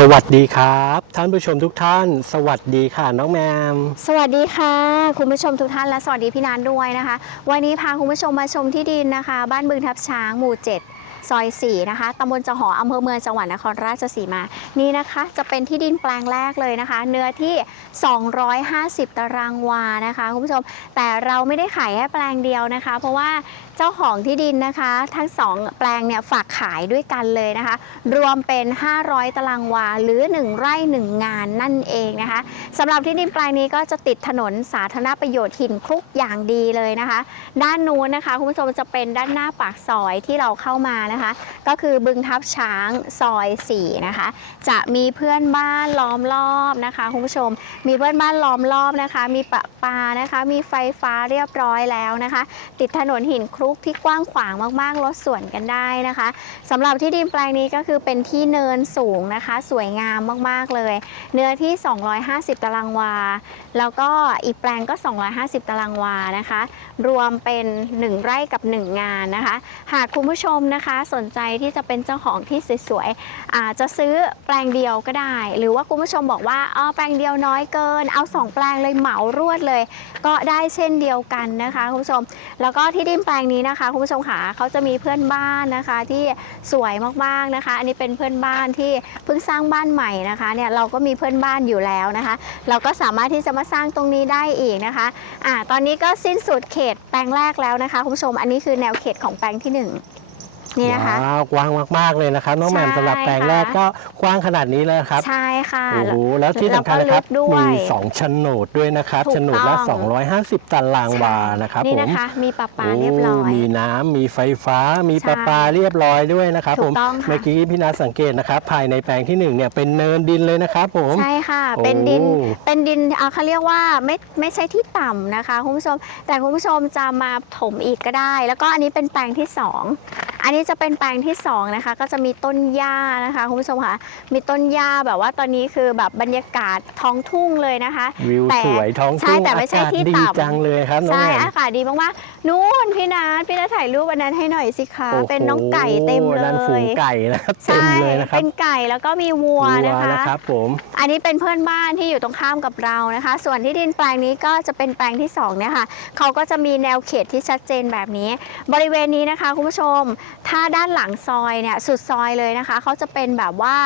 สวัสดีครับ ท่านผู้ชมทุกท่าน สวัสดีค่ะน้องแมม สวัสดีค่ะ คุณผู้ชมทุกท่านและสวัสดีพี่นันด้วยนะคะ วันนี้พาคุณผู้ชมมาชมที่ดินนะคะ บ้านบึงทับช้างหมู่ 7ซอย4นะคะตำบลจหออำเภอเมืองจังหวัดนครราชสีมา นี่นะคะจะเป็นที่ดินแปลงแรกเลยนะคะ เนื้อที่ 250 ตารางวานะคะคุณผู้ชม แต่เราไม่ได้ขายแค่แปลงเดียวนะคะ เพราะว่า เจ้าของที่ดินนะคะ ทั้งสองแปลงเนี่ยฝากขายด้วยกันเลยนะคะ รวมเป็น 500 ตารางวาหรือ 1 ไร่ 1 งานนั่นเองนะคะสำหรับที่ดินแปลงนี้ก็จะติดถนนสาธารณประโยชน์หินคลุกอย่างดีเลยนะคะ ด้านนู้นนะคะคุณผู้ชมจะเป็นด้านหน้าปากซอยที่เราเข้ามานะคะ ก็คือบึงทับช้างซอย4นะคะ จะมีเพื่อนบ้านล้อมรอบนะคะคุณผู้ชม มีเพื่อนบ้านล้อมรอบนะคะ มีประปานะคะ มีไฟฟ้าเรียบร้อยแล้วนะคะ ติดถนนหินคลุกที่กว้างขวางมากๆรถสวนกันได้นะคะสำหรับที่ดินแปลงนี้ก็คือเป็นที่เนินสูงนะคะ สวยงามมากๆเลย เนื้อที่ 250 ตารางวา แล้วก็อีกแปลงก็ 250 ตารางวานะคะ รวมเป็น 1 ไร่กับ 1 งานนะคะ หากคุณผู้ชมนะคะสนใจที่จะเป็นเจ้าของที่สวยๆอาจจะซื้อแปลงเดียวก็ได้ หรือว่าคุณผู้ชมบอกว่าอ๋อแปลงเดียวน้อยเกิน เอา 2 แปลงเลยเหมารวดเลย ก็ได้เช่นเดียวกันนะคะคุณผู้ชม แล้วก็ที่ดินแปลงนี้นะคะคุณผู้ชมค่ะเขาจะมีเพื่อนบ้านนะคะที่สวยมากๆนะคะ อันนี้เป็นเพื่อนบ้านที่เพิ่งสร้างบ้านใหม่นะคะเนี่ยเราก็มีเพื่อนบ้านอยู่แล้วนะคะ เราก็สามารถที่จะมาสร้างตรงนี้ได้อีกนะคะอ่าตอนนี้ก็สิ้นสุดเขตแปลงแรกแล้วนะคะคุณผู้ชมอันนี้คือแนวเขตของแปลงที่ห นึ่งนี่นะคะ ว้าวกว้างมากๆเลยนะครับ น้องแมมใช่สำหรับแปลงค่ะแรกก็กว้างขนาดนี้เลยครับใช่ค่ะ โอ้โหแล้วที่สำคัญนะครับแล้วก็ลึกด้วยมี2โฉนดด้วยนะครับถูกโฉนดละ ต้อง 250 ตารางวานะครับนี่ผม นะคะ มีประปาเรียบร้อย โมีน้ำมีไฟฟ้า มีใช่ประปาเรียบร้อยด้วยนะครับถูกผม ต้องค่ะ เมื่อกี้พี่นัทสังเกตนะครับ ภายในแปลงที่หนึ่งเนี่ยเป็นเนินดินเลยนะครับผม ใช่ค่ะเป็นดินโอ้เป็นดินอ่าเขาเรียกว่าไม่ไม่ใช่ที่ต่ำนะคะคุณผู้ชม แต่คุณผู้ชมจะมาถมอีกก็ได้ แล้วก็อันนี้เป็นแปลงที่สอง อันนี้จะเป็นแปลงที่สองนะคะ ก็จะมีต้นหญ้านะคะคุณผู้ชมค่ะมีต้นหญ้าแบบว่าตอนนี้คือแบบบรรยากาศท้องทุ่งเลยนะคะวิวแต่สวยท้องใช่ทุ่งแต่อาไม่ใช่กาศที่ดีต่ำจังเลยครับน้องใช่แมมอากาศดีมากๆนู่นพี่นัทพี่นัทถ่ายรูปวันนั้นให้หน่อยสิคะโอ้โหเป็นน้องไก่เต็มเลนั่นฝูงยไก่นะครับเต็ใช่มเลยนะครับเป็นไก่แล้วก็มีวัวนะคะนะครับผมอันนี้เป็นเพื่อนบ้านที่อยู่ตรงข้ามกับเรานะคะ ส่วนที่ดินแปลงนี้ก็จะเป็นแปลงที่สองเนี่ยค่ะเขาก็จะมีแนวเขตที่ชัดเจนแบบนี้ บริเวณนี้นะคะคุณผู้ชมถ้าด้านหลังซอยเนี่ยสุดซอยเลยนะคะเขาจะเป็นแบบว่า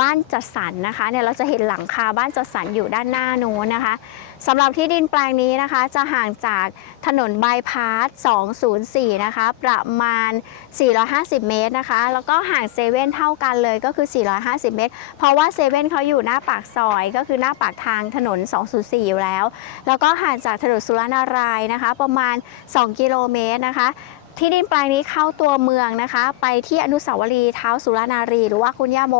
บ้านจัดสรรนะคะเนี่ยเราจะเห็นหลังคาบ้านจัดสรรอยู่ด้านหน้านู้นนะคะสำหรับที่ดินแปลงนี้นะคะ จะห่างจากถนนบายพาส204 นะคะ ประมาณ 450 เมตรนะคะ แล้วก็ห่างเซเว่นเท่ากันเลยก็คือ 450 เมตร เพราะว่าเซเว่นเขาอยู่หน้าปากซอย ก็คือหน้าปากทางถนน 204 อยู่แล้ว แล้วก็ห่างจากถนนสุรนารายนะคะ ประมาณ 2 กิโลเมตรนะคะ ที่ดินแปลงนี้เข้าตัวเมืองนะคะ ไปที่อนุสาวรีย์เท้าสุรนารี หรือว่าคุณย่าโม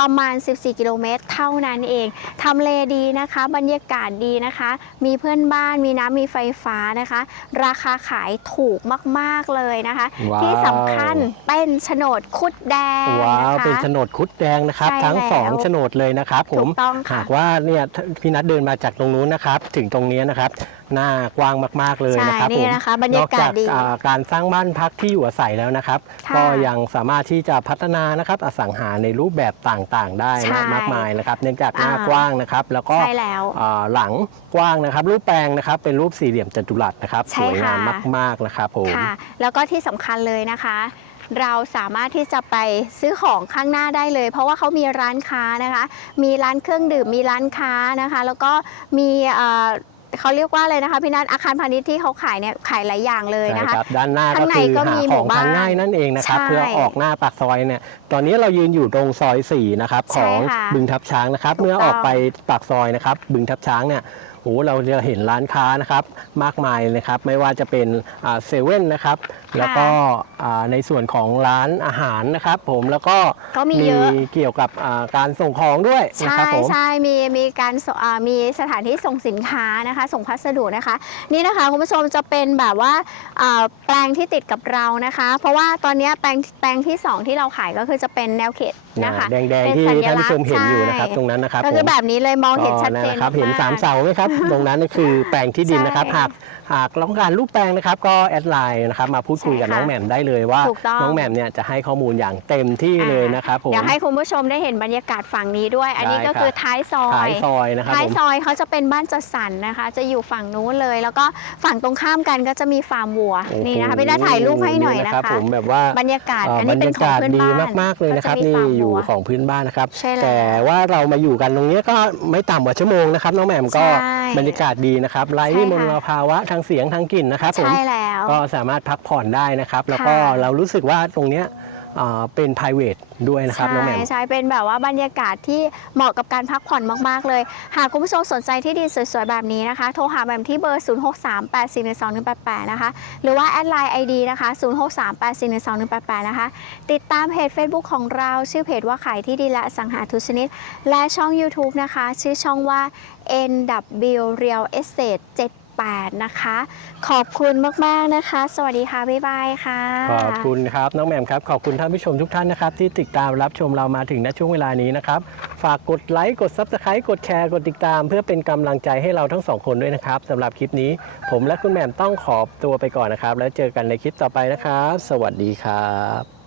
ประมาณ 14 กิโลเมตร เท่านั้นเองทำเลดีนะคะ บรรยากาศดีนะคะ มีเพื่อนบ้านมีน้ำมีไฟฟ้านะคะ ราคาขายถูกมาก ๆ เลยนะคะว้าวที่สำคัญเป็นโฉนดคุดแดงว้าวนะคะเป็นโฉนดคุดแดงนะครับใช่ทั้งแล้วสองโฉนดเลยนะครับผถูมกต้องค่ะหากว่าเนี่ยพี่นัทเดินมาจากตรงนู้นนะครับ ถึงตรงนี้นะครับ หน้ากว้างมาก ๆเลยใช่นะครับผนี่มนะคะบรรยากาศดีนอกอ่าการสร้างบ้านพักที่อยู่อาศัยแล้วนะครับ ค่ะก็ยังสามารถที่จะพัฒนานะครับอสังหาในรูปแบบต่างๆ ได้ใช่นะมากมายนะครับ เนื่องจากหน้าอ่ากว้างนะครับ แล้วก็ใช่แล้วอ่าหลังกว้างนะครับ รูปแปลงนะครับ เป็นรูปสี่เหลี่ยมจัตุรัสนะครับใช่สวยงามค่ะ มากๆนะครับผม ค่ะ แล้วก็ที่สำคัญเลยนะคะ เราสามารถที่จะไปซื้อของข้างหน้าได้เลย เพราะว่าเขามีร้านค้านะคะ มีร้านเครื่องดื่มมีร้านค้านะคะ แล้วก็มีเอ่อ เขาเรียกว่าอะไรนะคะพี่นัทอาคารพาณิชย์ที่เขาขายเนี่ยขายหลายอย่างเลยใช่นะคะครับด้านหน้าข้าก็งในคือก็หามีของหมู่บ้านทางง่ายนั่นเองนะครับใช่เพื่อออกหน้าปากซอยเนี่ยตอนนี้เรายืนอยู่ตรงซอย4นะครับใช่ของค่ะบึงทับช้างนะครับถูกเมื่อออกต้องไปปากซอยนะครับ บึงทับช้างเนี่ยโอ้โหเราจะเห็นร้านค้านะครับมากมายเลยนะครับ ไม่ว่าจะเป็นเซเว่นนะครับ แล้วก็อ่าในส่วนของร้านอาหารนะครับผมแล้วก็ก็มีเยอะ เกี่ยวกับอ่าการส่งของด้วยนะใช่ครับผมใช่มีมีการส่งอ่ามีสถานที่ส่งสินค้านะคะ ส่งพัสดุนะคะ นี่นะคะคุณผู้ชมจะเป็นแบบว่าอ่าแปลงที่ติดกับเรานะคะ เพราะว่าตอนนี้แปลงแปลงที่ 2 ที่เราขายก็คือจะเป็นแนวเขต นะคะแดงแดงเป็นๆที่สัญท่านลัผู้กษณ์ชมเห็นอยู่นะครับใช่ตรงนั้นนะครับก็คือผมแบบนี้เลยมองเห็นชัดเจนนะครับ เห็นมกๆสามเสาไหมครับ ตรงนั้นก็คือแปลงที่ดินนะครับใช่หากหากต้องการรูปแปลงนะครับ ก็แอดไลน์นะครับมาพูดคุยกับใช่ค่ะน้องแหม่มได้เลยว่าถูกต้องน้องแหม่มเนี่ยจะให้ข้อมูลอย่างเต็มที่เลยนะครับผมเดี๋ยวให้คุณผู้ชมได้เห็นบรรยากาศฝั่งนี้ด้วย อันนี้ได้ก็ครับคือท้ายซอยท้ายซอยนะครับท้ายผมซอยเขาจะเป็นบ้านจัดสรรนะคะ จะอยู่ฝั่งนู้นเลย แล้วก็ฝั่งตรงข้ามกันก็จะมีฟาร์มวัวโอ้โหนี่นะคะพี่ดาถ่ายรูปให้หน่อยนะรัคะบผมแบบว่าบรรยากาศเอ่ออันบรนี้รเป็นยาของกาศพื้นดีบ้านมากๆเลยนะครับก็จมีนี่ฟาร์มอยู่วัวของพื้นบ้านนะครับใช่แล้วแต่ว่าเรามาอยู่กันตรงนี้ก็ไม่ต่ำกว่าชั่วโมงนะครับน้องแหม่มก็ใช่บรรยากาศดีนะครับไร้ใช่ค่ะมลภาวะทางเสียงทางกลิ่นนะครับผมใช่แล้วก็สามารถพักผ่อนได้นะครับ แล้วก็ค่ะเรารู้สึกว่าตรงเนี้ยอ่า เป็น p r i v a t ด้วยนะครับน้องแหม่ม ใช่ใช่เป็นแบบว่าบรรยากาศที่เหมาะกับการพักผ่อนมากๆเลย หากคุณผู้ชมสนใจที่ดินสวยๆ แบบนี้นะคะ โทรหาแหม่มที่เบอร์ 0638412188 นะคะ หรือว่าแอดไลน์ ID นะคะ 0638412188 นะคะ ติดตามเพจ Facebook ของเราชื่อเพจว่าขายที่ดินและอสังหาทุกชนิด และช่อง YouTube นะคะ ชื่อช่องว่า NW Real Estate 8 นะคะ ขอบคุณมาก ๆ นะคะ สวัสดีค่ะ บ๊ายบายค่ะ ขอบคุณครับน้องแหม่มครับ ขอบคุณท่านผู้ชมทุกท่านนะครับ ที่ติดตามรับชมเรามาถึงณช่วงเวลานี้นะครับ ฝากกดไลค์ กด Subscribe กดแชร์ กดติดตาม เพื่อเป็นกำลังใจให้เราทั้งสองคนด้วยนะครับสำหรับคลิปนี้ ผมและคุณแหม่มต้องขอตัวไปก่อนนะครับ แล้วเจอกันในคลิปต่อไปนะครับ สวัสดีครับ